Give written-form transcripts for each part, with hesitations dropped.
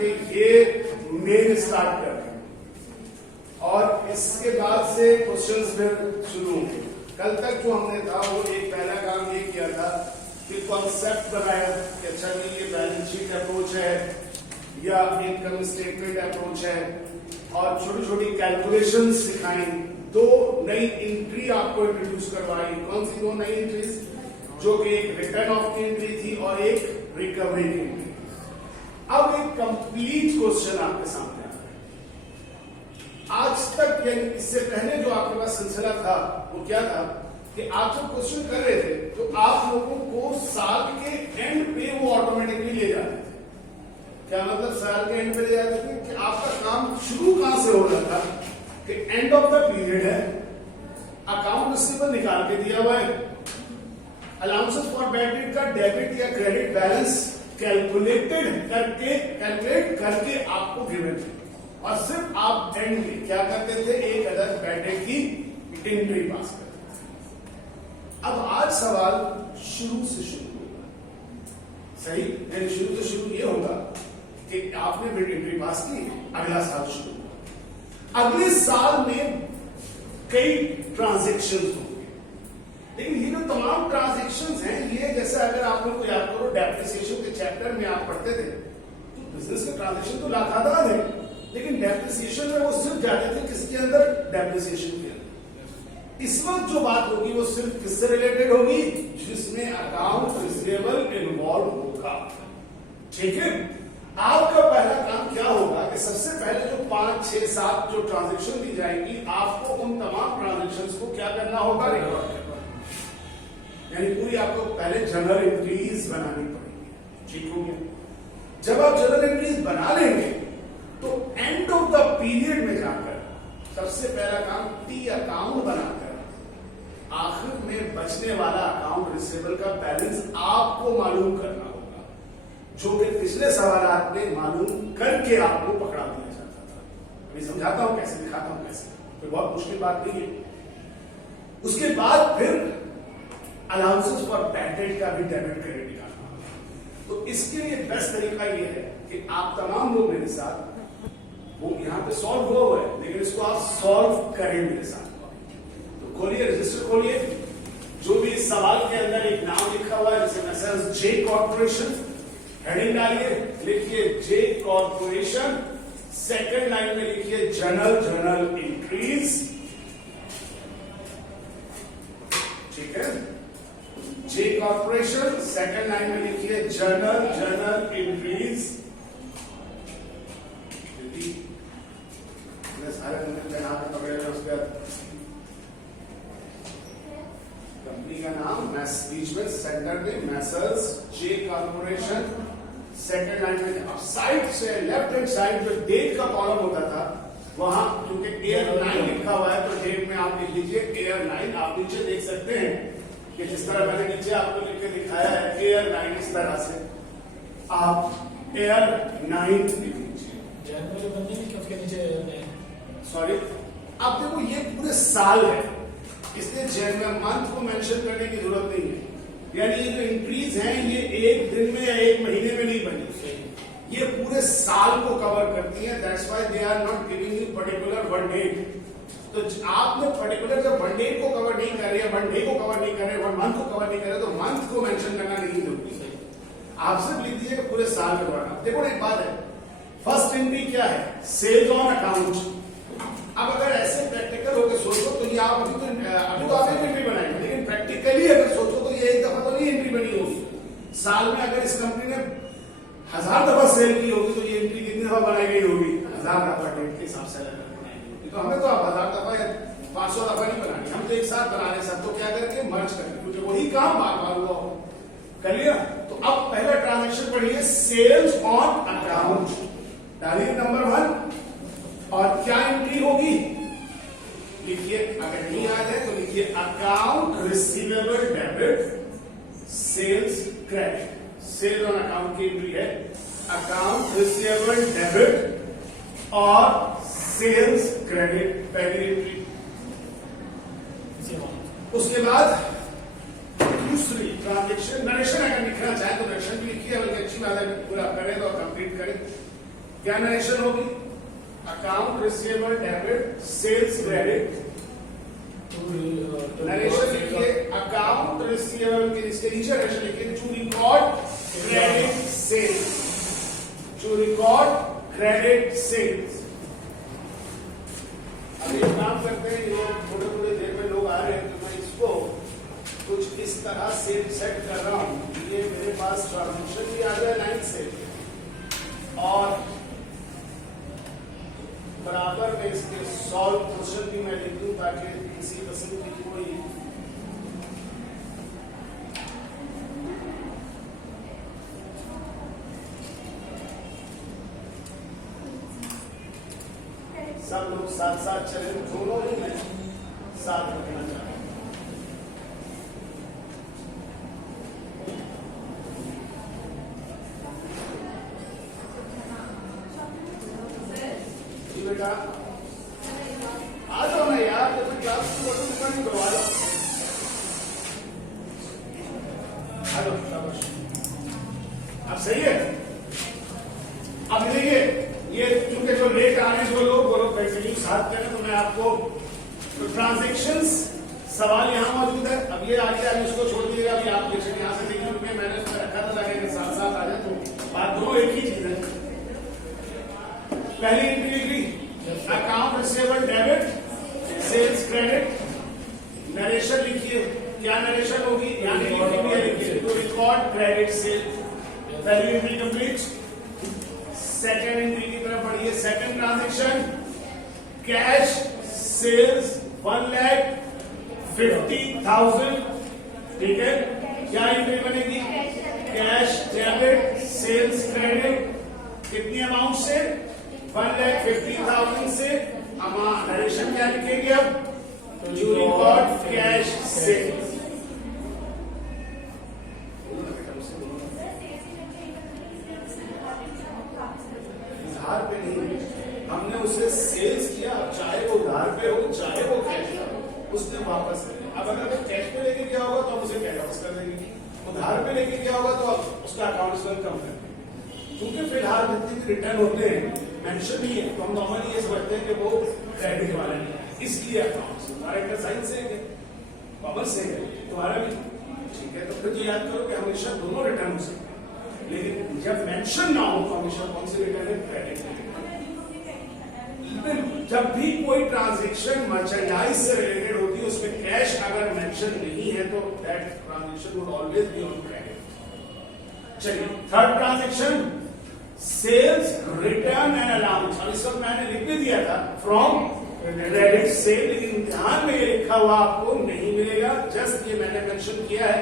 करके ये main start कर रहे हैं और इसके बाद से क्वेश्चंस फिर शुरू होंगे। कल तक जो हमने था वो एक पहला काम ये किया था कि कॉन्सेप्ट बनाया कि अच्छा ये बैलेंस शीट अप्रोच है या इनकम स्टेटमेंट अप्रोच है और छोटी छोटी कैलकुलेशन सिखाई। दो नई एंट्री आपको इंट्रोड्यूस करवाई। कौन सी दो नई एंट्रीज? जो कि एक रिटर्न ऑफ की एंट्री थी और एक रिकवरी की एंट्री। अब एक कंप्लीट क्वेश्चन आपके सामने आ रहा है। आज तक यानी इससे पहले जो आपके पास सिलसिला था वो क्या था कि आप जब क्वेश्चन कर रहे थे तो आप लोगों को साल के एंड पे वो ऑटोमेटिकली ले जाते थे। क्या मतलब साल के एंड पे ले जाते थे कि आपका काम शुरू कहां से हो रहा था कि एंड ऑफ द पीरियड है, अकाउंट रिसीवेबल निकाल के दिया हुआ है, अलाउंसेस फॉर बैड डेट का डेबिट या क्रेडिट बैलेंस कैलकुलेट करके आपको गिवन थे और सिर्फ आप एंड में क्या करते थे? एक अदर बैड डेट की एंट्री पास करते थे। अब आज सवाल शुरू से शुरू होगा, सही? यानी शुरू से शुरू ये होगा कि आपने बैड एंट्री पास की, अगला साल शुरू होगा। अगले साल में कई ट्रांजेक्शंस होंगे, लेकिन ये जो तमाम ट्रांजेक्शंस हैं ये जैसे अगर आप लोग को याद करो डेप्रिसिएशन के चैप्टर में आप पढ़ते थे तो बिजनेस के ट्रांजेक्शन तो लाखादार है, लेकिन डेप्रिसिएशन में वो सिर्फ जाते थे किसके अंदर? डेप्रिसिएशन के अंदर। इस वक्त जो बात होगी वो सिर्फ किससे रिलेटेड होगी? जिसमें अकाउंट रिसीवेबल इन्वॉल्व होगा। ठीक है, आपका पहला काम क्या होगा कि सबसे पहले जो 5, 6, 7 जो ट्रांजेक्शन दी जाएंगी आपको उन तमाम ट्रांजेक्शंस को क्या करना होगा? रिकॉर्ड करना। यानी पूरी आपको पहले जर्नल एंट्रीज बनानी पड़ेगी। ठीक हो गया? जब आप जर्नल एंट्रीज बना लेंगे तो एंड ऑफ द पीरियड में जाकर सबसे पहला काम टी अकाउंट बनाकर आखिर में बचने वाला अकाउंट रिसीवेबल का बैलेंस आपको मालूम करना होगा, जो कि पिछले सवालात में मालूम करके आपको पकड़ा दिया जाता था। अभी समझाता हूं कैसे, दिखाता हूं कैसे, तो बहुत मुश्किल बात नहीं है। उसके बाद फिर अलाउंसेस फॉर बैड डेट का भी डेबिट क्रेडिट निकालना होगा। तो इसके लिए बेस्ट तरीका ये है कि आप तमाम लोग मेरे साथ, वो यहाँ पे सॉल्व हुआ है लेकिन इसको आप सॉल्व करें मेरे साथ। तो खोलिए, रजिस्टर खोलिए, जो भी इस सवाल के अंदर एक नाम लिखा हुआ है जैसे मैसेज जे कॉर्पोरेशन, हेडिंग डालिए, लिखिए जे कॉर्पोरेशन, सेकंड लाइन में लिखिए जर्नल इंक्रीज। ठीक है, जे कॉर्पोरेशन, सेकंड लाइन में लिखिए जर्नल इंक्रीज। सारे पकड़े हुए, उसके बाद कंपनी का नाम बीच में सेंटर में मैसर्स जे कॉर्पोरेशन, सेकंड लाइन में। अब साइड से लेफ्ट हैंड साइड जो डेट का कॉलम होता था वहां क्योंकि एयरलाइन लिखा हुआ है तो डेट में आप लिख लीजिए एयरलाइन। आप नीचे देख सकते हैं कि जिस तरह मैंने नीचे आपको लिख के दिखाया है एयरलाइन, इस तरह से आप एयरलाइन लिख लीजिए। सॉरी, अब देखो ये पूरे साल है, इसलिए जैन में मंथ को मेंशन करने की जरूरत नहीं है। यानी ये जो इंक्रीज है ये एक दिन में या एक महीने में नहीं बनी, ये पूरे साल को कवर करती है। That's why they are not giving you particular one date. तो आपने पर्टिकुलर जब वन डेट को कवर नहीं कर रहे, वन डे को कवर नहीं कर रहे, वन मंथ को कवर नहीं कर रहे, तो मंथ को मेंशन करना नहीं जरूरी है। आप सिर्फ लिख दीजिए पूरे साल के दौरान। देखो एक बात है, फर्स्ट एंट्री क्या है? Sales on account. अब अगर ऐसे प्रैक्टिकल होकर सोचो तो ये आप अभी तो आप एक एंट्री बनाएंगे, लेकिन प्रैक्टिकली अगर सोचो तो ये एक दफा तो नहीं एंट्री बनी होगी। साल में अगर इस कंपनी ने 1000 दफा सेल की होगी तो ये एंट्री कितनी दफा बनाई गई होगी? 1000 दफा डेट के हिसाब से बनाई होगी। तो हमें तो आप 1000 दफा या 500 दफा नहीं बनानी, हम तो एक साथ बना रहे, सबको क्या करके मर्ज करके, क्योंकि वही काम बार बार हुआ हो। कर लिया? तो अब पहला ट्रांजेक्शन पढ़िए, सेल्स ऑन अकाउंट। डालिए नंबर 1 और क्या एंट्री होगी? लिखिए, अगर नहीं याद है तो लिखिए account receivable debit sales credit. Sale on account की एंट्री है अकाउंट रिसीवेबल डेबिट और सेल्स क्रेडिट, पहली एंट्री। उसके बाद दूसरी ट्रांजेक्शन, नरेशन अगर लिखना चाहे तो नरेशन भी लिखिए, बल्कि अच्छी बात है पूरा करें तो कंप्लीट करें। क्या नरेशन होगी? Account receivable debit sales credit. Narration लिखिए अकाउंट रिसीवेबल के इसके नीचे नरेशन लिखिए to record credit sales, to record credit sales. अब ये काम करते हैं, ये थोड़े थोड़े देर में लोग आ रहे हैं, तो मैं इसको कुछ इस तरह से सेट कर रहा हूं कि ये मेरे पास ट्रांजेक्शन भी आ जाए लाइन से और बराबर में इसके सॉल्व क्वेश्चन भी मैं लिख दूं ताकि किसी किस्म की कोई सब लोग साथ साथ चले, दोनों ही मैं साथ रखना चाहता हूं। बेटा आ जाओ ना यार, जब क्लास की बटन दुकान करवा लो, आ जाओ शाबाश। अब सही है। अब देखिए ये क्योंकि जो लेट आ रहे हैं जो लोग वो लोग कंटिन्यू साथ करें, तो मैं आपको ट्रांजैक्शंस सवाल यहाँ मौजूद है। अब ये आगे आगे उसको छोड़ दीजिएगा, अभी आप बेशक यहाँ से देखिए क्योंकि मैंने उसमें रखा था ताकि साथ साथ आ जाए, तो बात दोनों एक ही चीज है। पहली एंट्री लिखी account receivable debit sales credit. Narration लिखिए, क्या नरेशन होगी? यहाँ लिखिए टू रिकॉर्ड क्रेडिट सेल्स। पहली एंट्री कंप्लीट। सेकेंड एंट्री की तरफ बढ़िए। सेकेंड ट्रांजेक्शन कैश सेल्स 1,50,000, ठीक है। क्या एंट्री बनेगी? कैश डेबिट सेल्स क्रेडिट कितनी अमाउंट से? 1,50,000 से। अमाउंट नरेशन क्या लिखेंगे अब? To record cash sales. उधार पे नहीं, हमने उसे सेल्स किया, चाहे वो उधार पे हो चाहे वो कैश हो, उसने वापस कर दिया। अब अगर वो कैश पे लेके गया होगा तो हम उसे कैश वापस कर देंगे, उधार पे लेके गया होगा तो अब उसका अकाउंट कम कर देंगे। क्योंकि फिलहाल जितने भी रिटर्न होते हैं मेंशन नहीं है, तो हम नॉर्मली ये समझते हैं कि वो क्रेडिट वाले हैं, इसलिए अकाउंट तुम्हारा इंटर से है, वापस से है तुम्हारा भी, ठीक है। तो फिर तो याद करो कि हमेशा दोनों रिटर्न हो सकते हैं, लेकिन जब मेंशन ना हो तो हमेशा कौन से रिटर्न है? क्रेडिट। जब भी कोई ट्रांजैक्शन मर्चेंडाइज से रिलेटेड होती है उसमें कैश अगर मेंशन नहीं है तो that transaction would always be on credit. चलिए third transaction sales return and allowance. अब इस वक्त मैंने लिख भी दिया था फ्रॉम क्रेडिट सेल, लेकिन ध्यान में ये लिखा हुआ आपको नहीं मिलेगा, जस्ट ये मैंने मेंशन किया है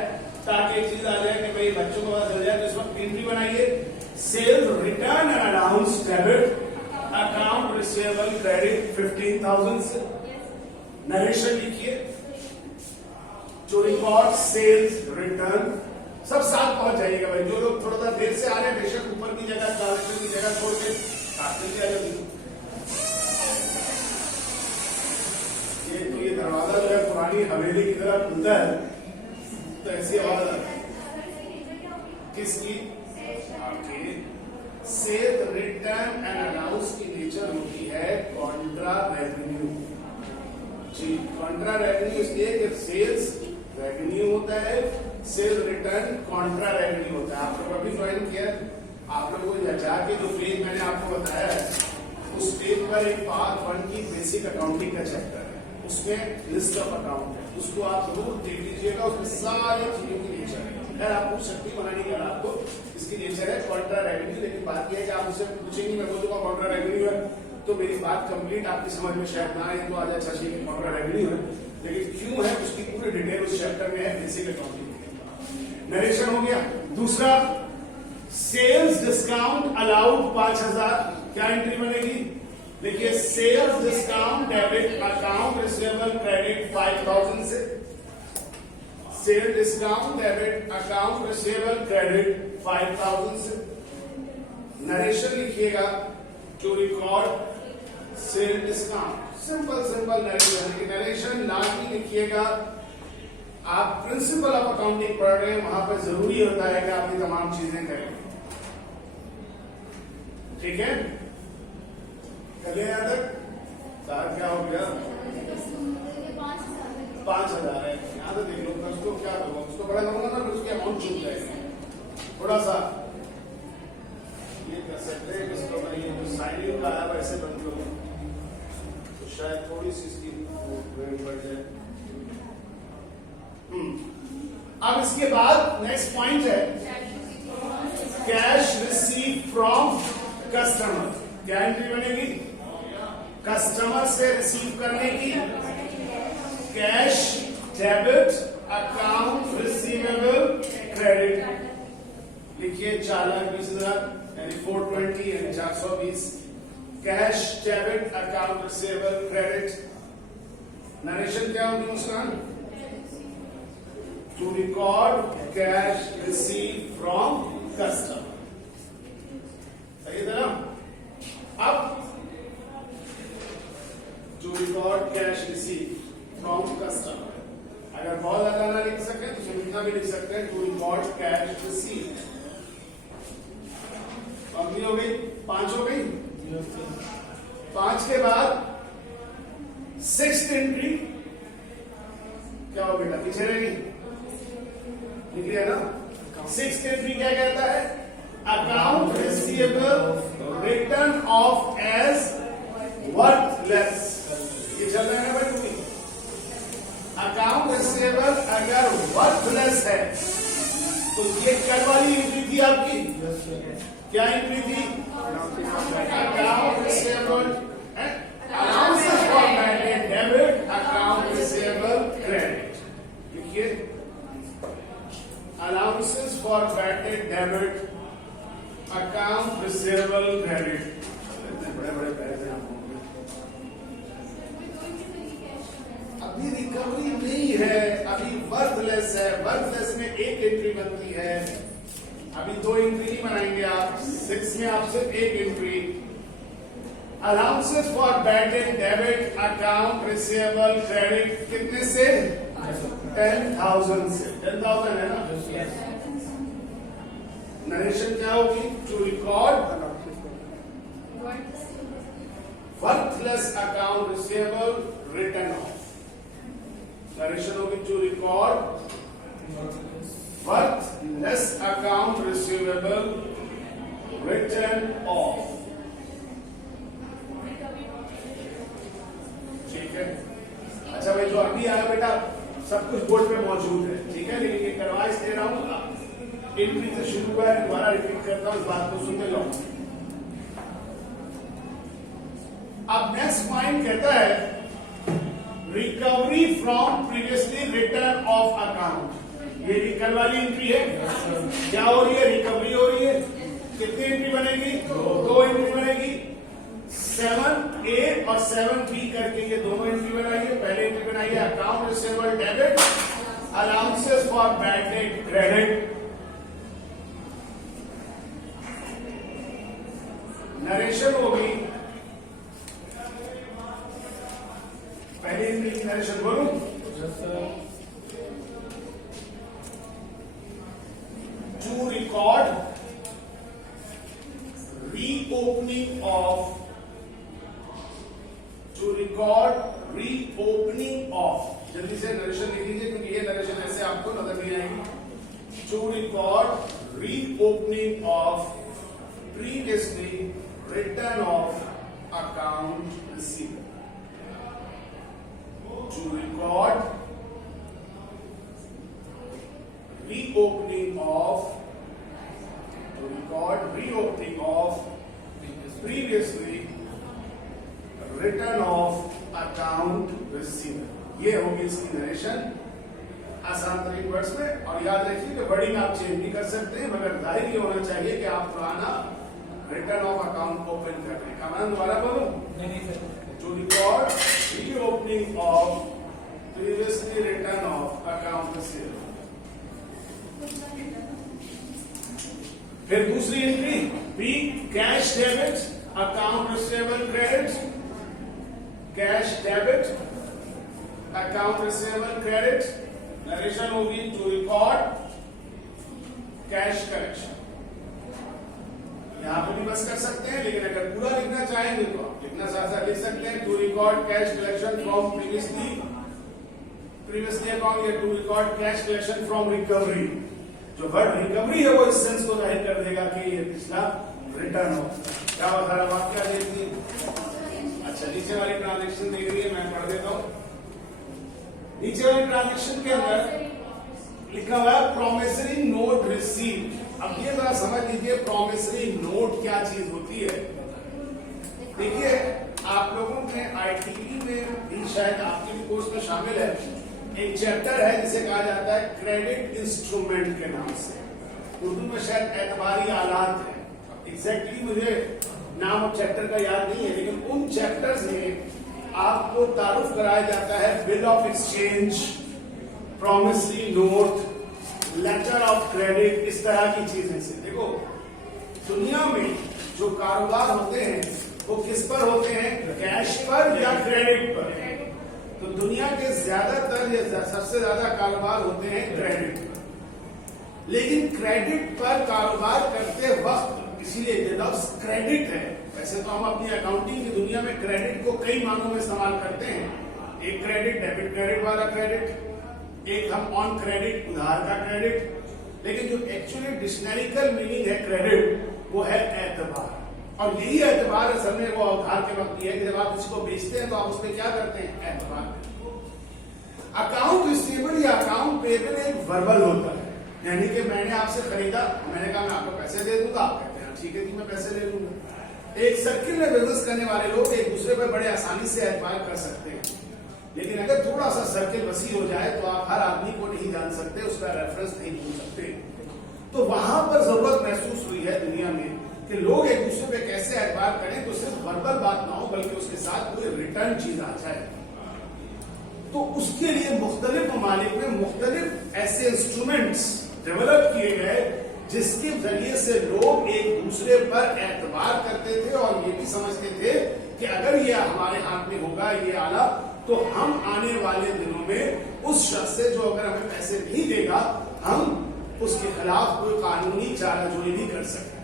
ताकि एक चीज आ जाए कि भाई बच्चों को पता चल जाए। तो इस वक्त एंट्री बनाइए sales return and allowance debit account receivable credit 15,000 से। नरेशन लिखिए जो रिकॉर्ड सेल्स रिटर्न, सब साथ पहुंच जाइएगा भाई। जो लोग थोड़ा सा देर से आ रहे हैं बेशक ऊपर की जगह ट्रांजेक्शन की जगह छोड़ के साथ में आ जाइए। ये दरवाजा जो है पुरानी हवेली की तरह खुलता है तो ऐसी आवाज आती है। किसकी? आपकी। सेल रिटर्न एंड अलाउंस की नेचर होती है कॉन्ट्रा रेवेन्यू। जी कॉन्ट्रा रेवेन्यू इसलिए कि सेल्स रेवेन्यू होता है, सेल रिटर्न कॉन्ट्रा रेवेन्यू होता है। आप लोग अभी ज्वाइन किया, आप लोगों को जाके जो पेज मैंने आपको बताया है उस पेज पर एक पार्ट 1 की बेसिक अकाउंटिंग का चैप्टर है, उसमें लिस्ट ऑफ अकाउंट है, उसको आप जरूर देख लीजिएगा। उसमें सारी चीजों की नेचर है, खैर आप पूछ सकती बनाने का आपको इसकी नेचर है कॉन्ट्रा रेवेन्यू। लेकिन बात यह है कि आप मुझसे पूछेंगे, मैं बोलूंगा कॉन्ट्रा रेवेन्यू है तो मेरी बात कंप्लीट आपकी समझ में शायद ना आए, तो आज अच्छा चाहिए कॉन्ट्रा रेवेन्यू है, लेकिन क्यों है उसकी पूरी डिटेल उस चैप्टर में है, बेसिक अकाउंटिंग। नरेशन हो गया। दूसरा सेल्स डिस्काउंट अलाउड 5,000। क्या एंट्री बनेगी? देखिए sales discount debit account receivable credit 5,000 से। Sale discount debit account receivable credit 5,000 से। नरेशन लिखिएगा to record sale discount. Simple simple narration. Narration ना ही लिखिएगा, आप प्रिंसिपल ऑफ अकाउंटिंग पढ़ रहे हैं, वहां पर जरूरी होता है कि आप ये तमाम चीजें करें। ठीक है, कर लिया यहाँ तक? सारा क्या हो गया? 5,000 है। यहाँ तो देख लो, मैं उसको क्या करूँगा, उसको बड़ा करूँगा ना, उसकी अमाउंट छूट जाएगी थोड़ा सा। ये कर सकते हैं, इसको मैं ये जो साइनिंग का है वैसे बंद करूँ तो शायद थोड़ी सी इसकी रेट बढ़ जाए। अब इसके बाद नेक्स्ट पॉइंट है कैश रिसीव फ्रॉम कस्टमर। क्या एंट्री बनेगी? कस्टमर से रिसीव करने की। Cash debit account receivable credit. लिखिए 4,20,000 यानी 420 यानी 420। Cash debit account receivable credit. Narration क्या होगी Muskan? To record cash receive from customer. सही है ना? अब to record cash receive from customer, अगर बहुत ज्यादा ना लिख सके तो सिर्फ भी लिख सकते हैं टू रिकॉर्ड कैश रिसीव। कितनी हो गई? 5 हो गई। 5 के बाद 6th एंट्री क्या हो बेटा? पीछे रहेगी, लिख लिया ना? 6th एंट्री क्या कहता है? Account receivable written off as worthless. ये चल रहा है ना भाई? अकाउंट रिसीवेबल अगर वर्थलेस है तो ये कल वाली एंट्री थी आपकी। क्या एंट्री थी? Account receivable allowances for bad debt debit account receivable credit. लिखिए allowances for bad debt debit account receivable credit. बड़े बड़े पैसे अभी रिकवरी नहीं है, अभी वर्थलेस है। वर्थलेस में एक एंट्री बनती है, अभी 2 एंट्री नहीं बनाएंगे आप। 6 में आप सिर्फ एक entry. Allowances for bad debt debit account receivable credit कितने से? 10,000 से। 10,000 है ना? नरेशन क्या होगी? To record worthless account receivable written off. Narration होगी to record worthless account receivable written off. ठीक है, अच्छा भाई, जो अभी आया बेटा सब कुछ बोर्ड पे मौजूद है, ठीक है, लेकिन ये करवाइस दे रहा हूं। एंट्री से शुरू हुआ है, दोबारा रिपीट करता हूं, इस बात को सुनते जाओ। अब नेक्स्ट पॉइंट कहता है recovery from previously written off account. ये कल वाली एंट्री है। क्या हो रही है? रिकवरी हो रही है। कितनी एंट्री बनेगी? 2 एंट्री बनेगी। 7A और 7B करके ये दोनों एंट्री बनाइए। पहले एंट्री बनाइए account receivable debit allowances for bad debt credit. Narration होगी, पहले एंट्री की नरेशन बोलूं? To record reopening of. To record reopening of. जल्दी से नरेशन लिख लीजिए क्योंकि ये नरेशन ऐसे आपको नजर नहीं आएगी। To record reopening of previously written off account receivable. To record reopening of previously written off account receivable। ये होगी इसकी नरेशन आसान तरीके वर्ड्स में। और याद रखिए कि वर्डिंग आप चेंज भी कर सकते हैं, मगर जाहिर ये होना चाहिए कि आप पुराना रिटर्न ऑफ अकाउंट ओपन कर रहे हैं। कमान दोबारा बोलूं? नहीं sir. To record reopening of previously written off account receivable। फिर दूसरी entry be cash debit account receivable credit. Cash debit account receivable credit. Narration होगी टू रिकॉर्ड कैश कलेक्शन। यहाँ पे भी बस कर सकते हैं, लेकिन अगर पूरा लिखना चाहेंगे तो आप लिखना साथ लिख सकते हैं to record cash collection from previously account या to record cash collection from recovery. जो वर्ड रिकवरी है वो इस सेंस को जाहिर कर देगा कि ये पिछला रिटर्न हो। क्या बता रहा आप क्या देखिए? अच्छा, नीचे वाली ट्रांजेक्शन देख रही है, मैं पढ़ देता हूं। नीचे वाली ट्रांजेक्शन के अंदर लिखा हुआ है प्रोमिसरी नोट रिसीव। अब ये जरा समझ लीजिए प्रॉमिसरी नोट क्या चीज होती है। देखिए, आप लोगों में आईटीबी में भी शायद आपके भी कोर्स में शामिल है, एक चैप्टर है जिसे कहा जाता है क्रेडिट इंस्ट्रूमेंट के नाम से। उर्दू में शायद एतबारी आलात है, एग्जैक्टली मुझे नाम चैप्टर का याद नहीं है, लेकिन उन चैप्टर्स में आपको तारुफ कराया जाता है bill of exchange, promissory note, letter of credit, इस तरह की चीजें से। देखो, दुनिया में जो कारोबार होते हैं वो किस पर होते हैं? कैश पर या क्रेडिट पर? तो दुनिया के ज्यादातर या सबसे ज्यादा कारोबार होते हैं क्रेडिट पर। लेकिन क्रेडिट पर कारोबार करते वक्त, इसीलिए ये लफ्ज क्रेडिट है। वैसे तो हम अपनी अकाउंटिंग की दुनिया में क्रेडिट को कई मानों में इस्तेमाल करते हैं। एक क्रेडिट डेबिट क्रेडिट वाला क्रेडिट, एक हम ऑन क्रेडिट उधार का क्रेडिट, लेकिन जो एक्चुअली डिक्शनरिकल मीनिंग है क्रेडिट वो है एतबार। और यही एतबार असल में वो उधार के वक्त है कि जब आप उसको बेचते हैं तो आप उसमें क्या करते हैं? एतबार। अकाउंट रिसीवेबल या अकाउंट पेएबल एक वर्बल होता है, यानी कि मैंने आपसे खरीदा, मैंने कहा मैं आपको पैसे दे दूंगा, आप कहते हैं ठीक है जी मैं पैसे ले लूंगा। एक सर्किल में बिजनेस करने वाले लोग एक दूसरे पर बड़े आसानी से एतबार कर सकते हैं, लेकिन अगर थोड़ा सा सर्किल वसी हो जाए तो आप हर आदमी को नहीं जान सकते, उसका रेफरेंस नहीं ढूंढ सकते। तो वहां पर जरूरत महसूस हुई है दुनिया में कि लोग एक दूसरे पे कैसे एतबार करें तो सिर्फ वर्बल बात ना हो बल्कि उसके साथ कोई रिटर्न चीज आ जाए। तो उसके लिए मुख्तलिफ ममालिक में मुख्तलिफ ऐसे इंस्ट्रूमेंट्स डेवलप किए गए जिसके जरिए से लोग एक दूसरे पर एतबार करते थे और ये भी समझते थे कि अगर ये हमारे हाथ में होगा ये आला तो हम आने वाले दिनों में उस शख्स से जो अगर हमें पैसे नहीं देगा हम उसके खिलाफ कोई कानूनी चाराजोई नहीं कर सकते।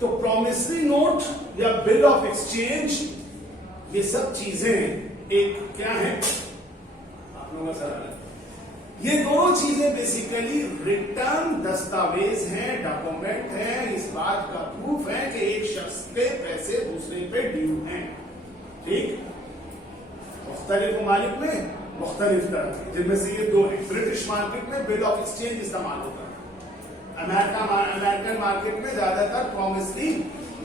तो प्रॉमिसरी नोट या बिल ऑफ एक्सचेंज, ये सब चीजें एक क्या है आप लोगों का सर, ये दोनों चीजें बेसिकली रिटर्न दस्तावेज हैं, डॉक्यूमेंट हैं, इस बात का प्रूफ है कि एक शख्स के पैसे दूसरे पे ड्यू हैं। ठीक, मुख्तलिफ ममालिक में मुख्तलिफ तरह, जिनमें से ये दो हैं। ब्रिटिश मार्केट में बिल ऑफ एक्सचेंज इस्तेमाल होता है, अमेरिकन मार्केट में ज्यादातर प्रॉमिसरी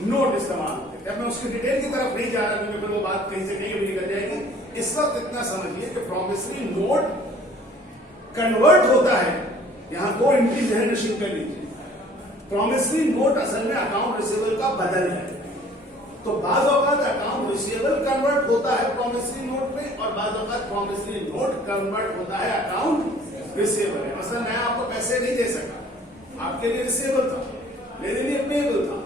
नोट इस्तेमाल होते हैं। मैं उसकी डिटेल की तरफ नहीं जा रहा क्योंकि वो बात कहीं से कहीं भी निकल जाएगी। इस वक्त इतना समझिए कि प्रॉमिसरी नोट कन्वर्ट होता है, यहां दो एंट्री जो है नशीब कर लीजिए। प्रॉमिसरी नोट असल में अकाउंट रिसीवेबल का बदल है, तो बाज़ औक़ात अकाउंट रिसीवेबल कन्वर्ट होता है प्रॉमिसरी नोट में और बाज़ औक़ात प्रॉमिसरी नोट कन्वर्ट होता है अकाउंट रिसीवेबल है। मतलब मैं आपको पैसे नहीं दे सका, आपके लिए रिसीवेबल था, मेरे लिए पेएबल था।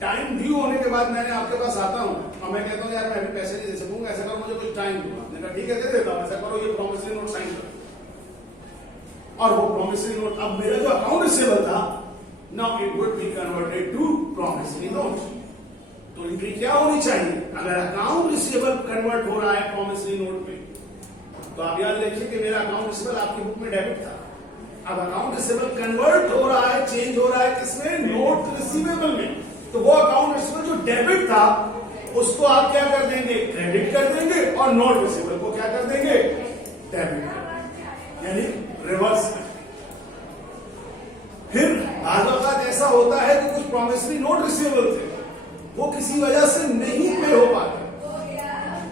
टाइम ड्यू होने के बाद मैंने आपके पास आता हूं और मैं कहता हूं यार मैं अभी पैसे नहीं दे सकूंगा, ऐसा करो मुझे कुछ टाइम दो। आपने कहा ठीक है दे देता हूं, ऐसा करो ये प्रॉमिसरी नोट साइन करो। और वो प्रॉमिसरी नोट अब मेरा जो अकाउंट रिसीवेबल था now it would be converted to promissory note. तो एंट्री क्या होनी चाहिए? अगर अकाउंट रिसीवेबल कन्वर्ट हो रहा है प्रॉमिसरी नोट में तो आप याद रखिए कि मेरा अकाउंट रिसीवेबल आपकी बुक में डेबिट था। अब अकाउंट रिसीवेबल कन्वर्ट हो रहा है, चेंज हो रहा है किसमें? नोट रिसीवेबल में। तो वो अकाउंट रिसीवेबल जो डेबिट था उसको आप क्या कर देंगे? क्रेडिट कर देंगे और नोट रिसीवेबल को क्या कर देंगे? डेबिट कर देंगे, यानी रिवर्स। फिर बाद वक्त ऐसा होता है कि कुछ प्रॉमिसरी नोट रिसीवेबल थे, वो किसी वजह से नहीं पे हो पाते,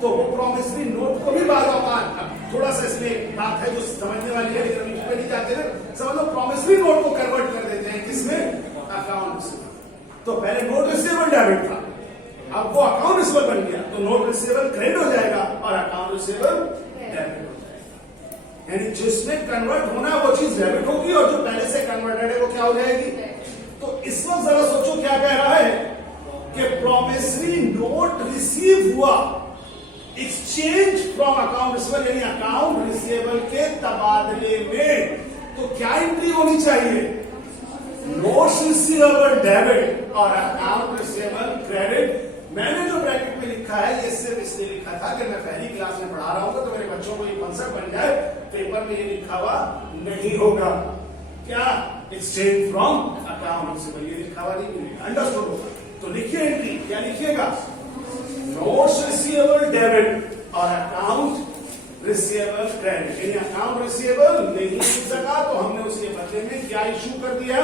तो वो प्रॉमिसरी नोट को भी बाद वक्त, थोड़ा सा इसमें बात है जो समझने वाली है लेकिन उस पर नहीं जाते हैं, समझ लो प्रॉमिसरी नोट को कन्वर्ट कर देते हैं किसमें? Account receivable. तो पहले नोट रिसीवेबल डेबिट था, अब वो अकाउंट रिसीवेबल बन गया तो नोट रिसीवेबल क्रेडिट हो जाएगा और अकाउंट रिसीवेबल डेबिट हो जाएगा। यानी जिसमें कन्वर्ट होना है वो चीज डेबिट होगी और जो पहले से कन्वर्टेड है वो क्या हो जाएगी? तो इस वक्त जरा सोचो क्या कह रहा है कि प्रॉमिसरी नोट रिसीव हुआ, एक्सचेंज फ्रॉम अकाउंट रिसीवेबल, यानी अकाउंट रिसीवेबल के तबादले में, तो क्या एंट्री होनी चाहिए? नोट्स रिसीवेबल डेबिट और अकाउंट रिसीवेबल क्रेडिट। मैंने जो ब्रैकेट में लिखा है ये सिर्फ इसलिए लिखा था कि मैं पहली क्लास में पढ़ा रहा हूँ तो मेरे बच्चों को ये कंसेप्ट बन जाए, पेपर में ये लिखा हुआ नहीं होगा। क्या एक्सचेंज फ्रॉम अकाउंट रिसीवेबल, ये लिखा हुआ नहीं मिलेगा, अंडरस्टूड होगा। तो लिखिए एंट्री, क्या लिखिएगा? नोट्स रिसीवेबल डेबिट और अकाउंट रिसीवेबल क्रेडिट। यानी अकाउंट रिसीवेबल नहीं लिख सका तो हमने उसके बदले में क्या इशू कर दिया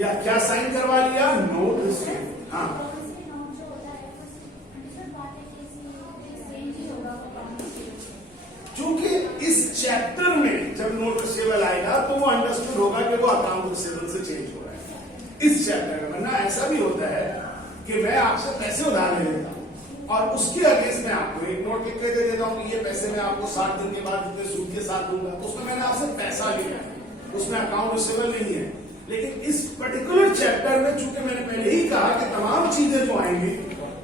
या क्या साइन करवा लिया? Note receivable. हाँ, क्योंकि इस चैप्टर में जब नोट रिसीवेबल आएगा तो वो अंडरस्टूड होगा कि वो अकाउंट रिसीवेबल से चेंज हो रहा है इस चैप्टर में। वरना ऐसा भी होता है कि मैं आपसे पैसे उधार ले लेता हूं और उसके अगेंस्ट में आपको एक नोट लिख के दे देता हूं कि ये पैसे मैं आपको 60 दिन के बाद इतने सूद के साथ दूंगा, तो उसमें मैंने आपसे पैसा लिया है, उसमें अकाउंट रिसीवेबल नहीं है। लेकिन इस पर्टिकुलर चैप्टर में चूंकि मैंने पहले ही कहा कि तमाम चीजें जो आएंगी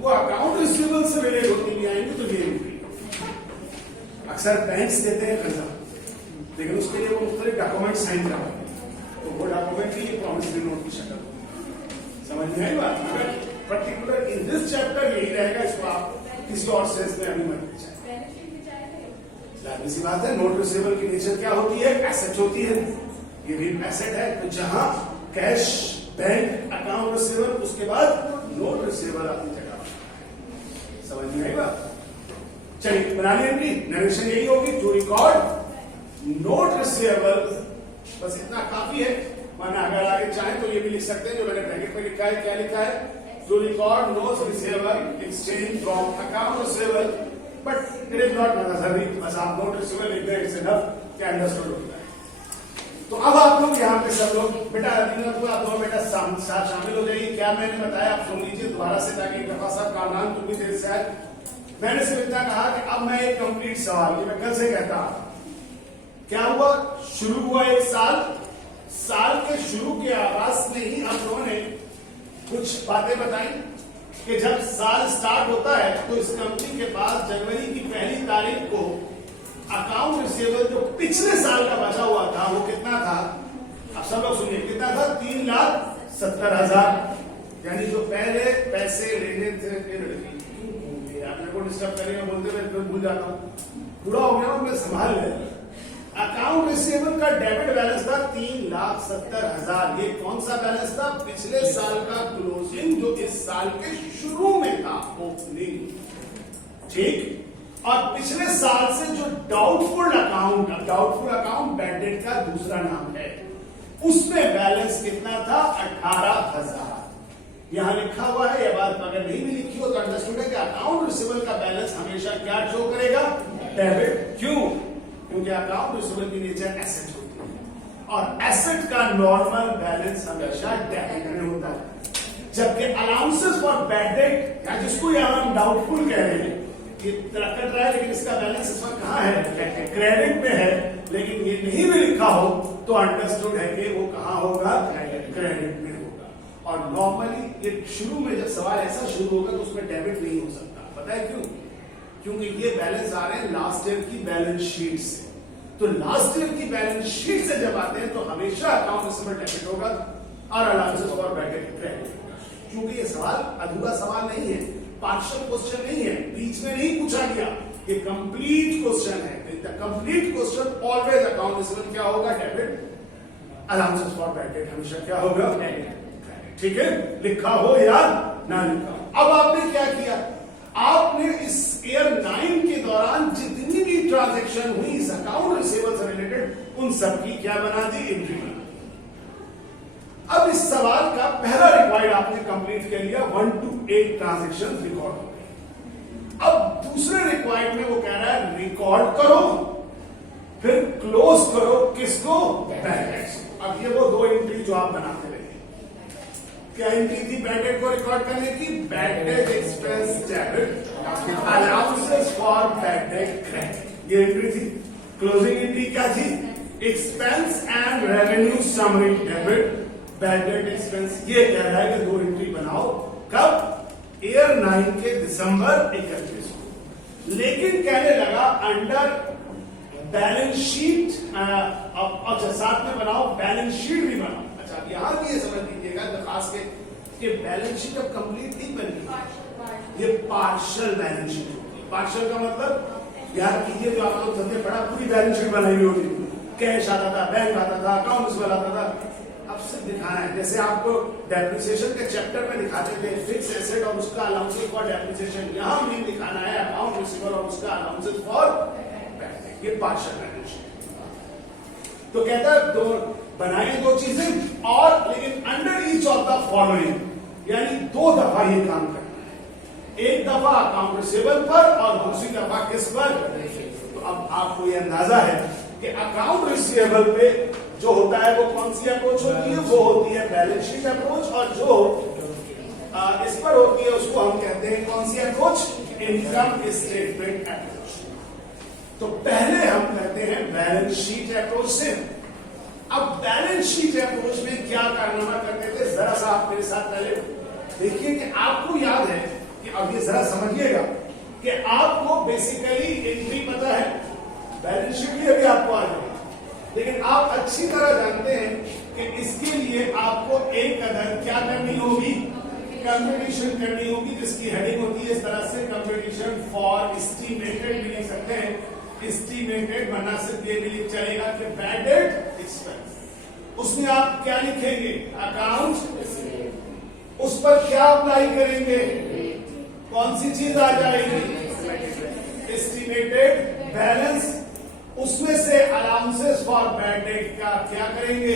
वो अकाउंट रिसीवेबल से रिलेट होती हुई आएंगी, तो ये अक्सर बैंक्स देते हैं कर्जा, लेकिन उसके लिए वो मुख्तलिफ डॉक्यूमेंट साइन करवाते हैं, तो वो डॉक्यूमेंट ही प्रॉमिसरी नोट की शक्ल होती है। समझ में आई बात? अगर पर्टिकुलर इन दिस चैप्टर यही रहेगा, इसको आप किसी और सेंस में अभी मत लीजिए। लाजमी सी बात है, नोट रिसीवेबल की नेचर क्या होती है? एसेट होती है, ये भी एसेट है। तो जहां कैश, बैंक, अकाउंट रिसीवेबल, उसके बाद नोट रिसीवेबल अपनी जगह। समझ में आई बात? चलिए बना लेंगे, नरेशन यही होगी, टू रिकॉर्ड नोट रिसीवेबल, बस इतना काफी है। वरना अगर आगे चाहे तो ये भी लिख सकते हैं जो मैंने ब्रैकेट में लिखा है। क्या लिखा है? To record note receivable exchange from account receivable, but it is not necessary, बस आप नोट रिसीवेबल लिख दें, इट्स इनफ, क्या अंडरस्टूड होता है। तो अब आप लोग यहाँ पे सब लोग बेटा आप दो बेटा साथ शामिल हो जाइए। क्या मैंने बताया आप सुन लीजिए दोबारा से, ताकि एक दफा सब कामरान तुम भी देर से आए। मैंने सिर्फ इतना कहा कि अब मैं एक कंप्लीट सवाल, ये मैं कल से कहता क्या हुआ, शुरू हुआ एक साल के शुरू के आगाज में ही हम लोगों ने कुछ बातें बताई कि जब साल स्टार्ट होता है तो इस कंपनी के पास जनवरी की पहली तारीख को अकाउंट रिसीवेबल जो पिछले साल का बचा हुआ था वो कितना था? अब सब लोग सुनिए, कितना था? 3,70,000। यानी जो पहले पैसे लेने थे, को डिस्टर्ब करेंगे बोलते मैं भूल जाता हूं, पूरा हो गया मैं संभाल ले। अकाउंट रिसीवेबल का डेबिट बैलेंस था 3,70,000। ये कौन सा बैलेंस था? पिछले साल का क्लोजिंग जो इस साल के शुरू में था, ओपनिंग, ठीक। और पिछले साल से जो डाउटफुल अकाउंट बैड डेट का दूसरा नाम है, उसमें बैलेंस कितना था? 18,000। यहां लिखा हुआ है, यह बात अगर नहीं भी लिखी हो तो अंडरस्टूड है कि अकाउंट रिसीवेबल का बैलेंस हमेशा क्या शो करेगा? डेबिट। क्यों? क्योंकि अकाउंट रिसीवेबल की नेचर एसेट होती है और एसेट का नॉर्मल बैलेंस हमेशा डेबिट में होता है। जबकि अलाउंसेस फॉर बैड डेट, या जिसको यहां हम डाउटफुल कह रहे हैं, ये कट रहा है लेकिन इसका बैलेंस इस वक्त कहां है? क्रेडिट में है। लेकिन ये नहीं भी लिखा हो तो अंडरस्टूड है कि वो कहां होगा? क्रेडिट में। और नॉर्मली ये शुरू में जब सवाल ऐसा शुरू होगा तो उसमें डेबिट नहीं हो सकता। पता है क्यों? क्योंकि ये बैलेंस आ रहे हैं लास्ट ईयर की बैलेंस शीट से। तो लास्ट ईयर की बैलेंस शीट से जब आते हैं तो हमेशा अकाउंट रिसीवेबल डेबिट होगा और अलाउंसेस फॉर ब्रैकेट क्रेडिट होगा। क्योंकि ये सवाल अधूरा सवाल नहीं है, पार्शियल क्वेश्चन नहीं है, बीच में नहीं पूछा गया, ये कंप्लीट क्वेश्चन है। Complete question always account receivable क्या होगा? डेबिट। अलाउंसेस फॉर ब्रैकेट हमेशा क्या होगा? क्रेडिट। ठीक है, लिखा हो या ना लिखा हो। अब आपने क्या किया? आपने इस ईयर 9 के दौरान जितनी भी ट्रांजैक्शन हुई इस अकाउंट रिसीवेबल से रिलेटेड, उन सब की क्या बना दी? एंट्री बना दी। अब इस सवाल का पहला रिक्वायर्ड आपने कंप्लीट कर लिया, 1 to 8 ट्रांजैक्शन रिकॉर्ड हो गए। अब दूसरे रिक्वायर्ड में वो कह रहा है रिकॉर्ड करो फिर क्लोज करो, किसको? बैलेंस। अब ये वो दो एंट्री जो आप बनाते रहे, क्या एंट्री थी बैड डेट को रिकॉर्ड करने की? Bad debt expense debit, allowances for bad debt credit, ये एंट्री थी। क्लोजिंग एंट्री क्या थी? Expense and revenue summary debit, bad debt expense. ये कह रहा है कि दो एंट्री बनाओ, कब? ईयर 9 के दिसंबर 31 को। लेकिन कहने लगा अंडर बैलेंस शीट, अच्छा साथ में बनाओ बैलेंस शीट भी बनाओ। अच्छा अब यहां भी ये समझ लीजिएगा तो खास के बैलेंस शीट अब कंप्लीट नहीं बनती, ये पार्शियल बैलेंस शीट होती है। पार्शियल का मतलब याद कीजिए जो आप लोग सबसे बड़ा पूरी बैलेंस शीट बनाई हुई होती, कैश आता था, बैंक आता था, अकाउंट रिसीवेबल आता था। अब सिर्फ दिखाना है, जैसे आपको डेप्रिसिएशन के चैप्टर में दिखाते थे फिक्स एसेट और उसका अलाउंसेस फॉर डेप्रिसिएशन, यहां भी दिखाना है अकाउंट रिसीवेबल और उसका अलाउंसेस फॉर बैड, ये पार्शियल बैलेंस शीट। तो कहता है दो बनाए दो चीजें और लेकिन under each of the following, यानी दो दफा ये काम करना है, एक दफा अकाउंट रिसीवेबल पर और दूसरी दफा किस पर। तो अब आपको ये अंदाजा है कि अकाउंट रिसीवेबल पे जो होता है वो कौन सी अप्रोच होती है, वो होती है बैलेंस शीट अप्रोच, और जो इस पर होती है उसको हम कहते हैं कौन सी अप्रोच, इनकम स्टेटमेंट अप्रोच। तो पहले हम कहते हैं बैलेंस शीट अप्रोच से। अब बैलेंस शीट अप्रोच में क्या कारनामा करते थे, जरा सा आप मेरे साथ पहले देखिए कि आपको याद है कि अब ये जरा समझिएगा कि आपको बेसिकली एंट्री पता है, बैलेंस शीट भी अभी आपको आ जाएगी, लेकिन आप अच्छी तरह जानते हैं कि इसके लिए आपको एक अदर क्या करनी होगी, कंपटीशन करनी होगी, जिसकी हेडिंग होती है इस तरह से कंपटीशन फॉर एस्टिमेटेड भी लिख सकते हैं, एस्टिमेटेड बनना सिर्फ ये भी लिख चलेगा कि बैड डेट एक्सपेंस। उसमें आप क्या लिखेंगे, अकाउंट, उस पर क्या अप्लाई करेंगे, कौन सी चीज आ जाएगी, एस्टिमेटेड बैलेंस, उसमें से अलाउंसेस फॉर बैड डेट का क्या करेंगे,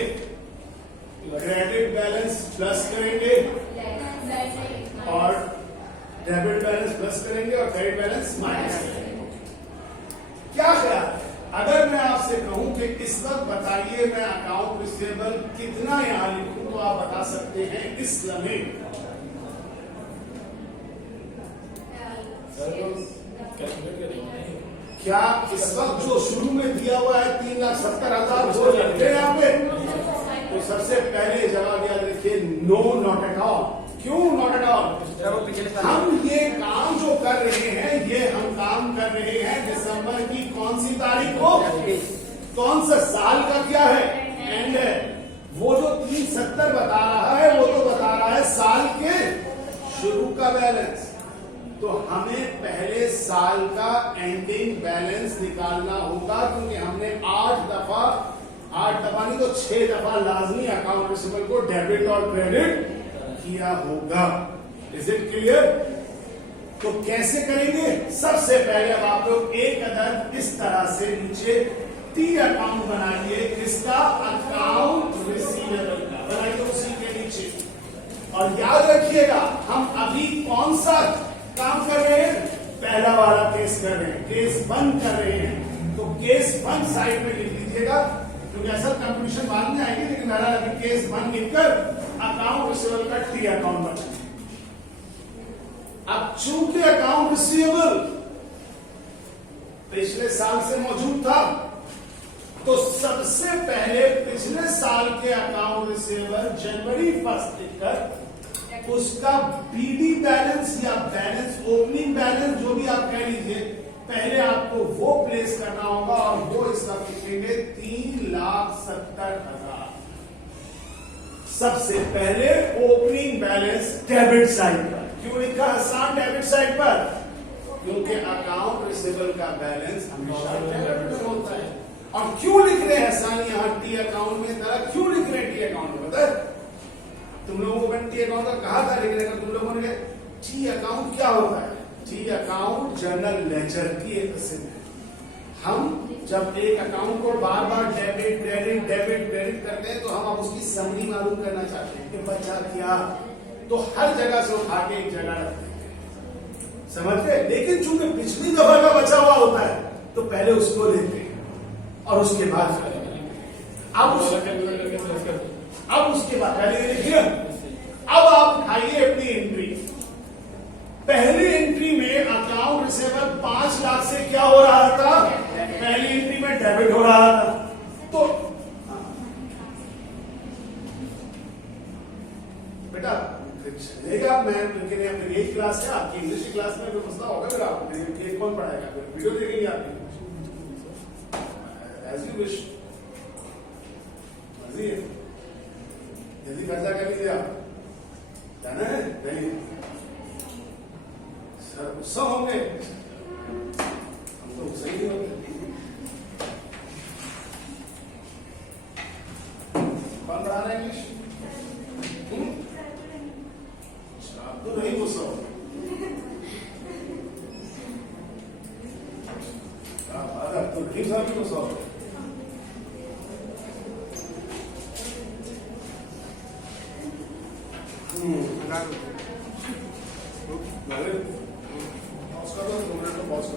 क्रेडिट बैलेंस प्लस करेंगे और डेबिट बैलेंस प्लस करेंगे और क्रेडिट बैलेंस माइनस करेंगे। क्या ख्याल है अगर मैं आपसे कहूं कि इस वक्त बताइए मैं अकाउंट रिसीवेबल कितना यहां लिखूं, तो आप बता सकते हैं इस लम्हे क्या इस वक्त जो शुरू में दिया हुआ है 3,70,000 वो लगते हैं यहाँ पे। तो सबसे पहले जवाब याद रखिए, नो नॉट एट ऑल। क्यों नॉट एट ऑल, हम ये काम जो कर रहे हैं ये हम काम कर रहे हैं दिसंबर की कौन सी तारीख को, कौन सा साल का क्या है एंड है, वो जो 370 बता रहा है वो तो बता रहा है साल के शुरू का बैलेंस। तो हमें पहले साल का एंडिंग बैलेंस निकालना होगा, क्योंकि हमने 8 दफा नहीं तो 6 दफा लाजमी अकाउंट रिसीवेबल को डेबिट और क्रेडिट किया होगा। Is it clear. तो कैसे करेंगे, सबसे पहले अब आप लोग एक अदर इस तरह से नीचे टी अकाउंट बनाइए, किसका, अकाउंट रिसीवेबल का बनाइए उसी के नीचे। और याद रखिएगा हम अभी कौन सा काम कर रहे हैं, पहला वाला केस कर रहे हैं, केस 1 कर रहे हैं। तो केस 1 साइड में लिख लीजिएगा, क्योंकि असल कंपटीशन बाद में आएगी, लेकिन अभी केस 1 लिखकर अकाउंट रिसीवेबल का टी अकाउंट बना। अब चूंकि अकाउंट रिसीवेबल पिछले साल से मौजूद था, तो सबसे पहले पिछले साल के अकाउंट रिसीवेबल जनवरी 1 लिखकर उसका बीडी बैलेंस या बैलेंस ओपनिंग बैलेंस जो भी आप कह लीजिए, पहले आपको वो प्लेस करना होगा और वो इसका लिखेंगे 3,70,000। सबसे पहले ओपनिंग बैलेंस डेबिट साइड पर। क्यों लिखा हसन डेबिट साइड पर, क्योंकि अकाउंट रिसीवेबल का बैलेंस हमेशा डेबिट में होता है। और क्यों लिख रहे हैं हसन यहां टी अकाउंट में, तरह क्यों लिख रहे हैं टी अकाउंट में, पता है तुम लोगों को टी अकाउंट का कहा था लिखने का, तुम लोगों ने टी अकाउंट क्या होता है, टी अकाउंट जनरल लेजर की एक किस्म है। हम जब एक अकाउंट को बार बार डेबिट क्रेडिट करते हैं, तो हम अब उसकी समरी मालूम करना चाहते हैं कि बचा क्या, तो हर जगह से उठा के एक जगह रखते हैं, समझ गए। लेकिन चूंकि पिछली दफा का बचा हुआ होता है, तो पहले उसको लेते हैं और उसके बाद अब उसके बाद पहले लिखिए। अब आप उठाइए अपनी एंट्री, पहली एंट्री में अकाउंट रिसीवेबल 5 लाख से क्या हो रहा था, पहली एंट्री में डेबिट हो रहा था। तो बेटा चलेगा, मैं लेकिन एक क्लास है आपकी, इंग्लिश की क्लास में व्यवस्था होगा, फिर आप कौन पढ़ाएगा, वीडियो देखेंगे आपकी, एज यू विश। जल्दी फैसला कर लीजिए आप, जाना है नहीं? सर गुस्सा होंगे, हम तो गुस्सा ही नहीं होते। कौन पढ़ा रहा है इंग्लिश? आप तो नहीं गुस्सा हो। तो ठीक साहब भी गुस्सा हो। पॉज कर दो, 2 मिनट में पॉज कर।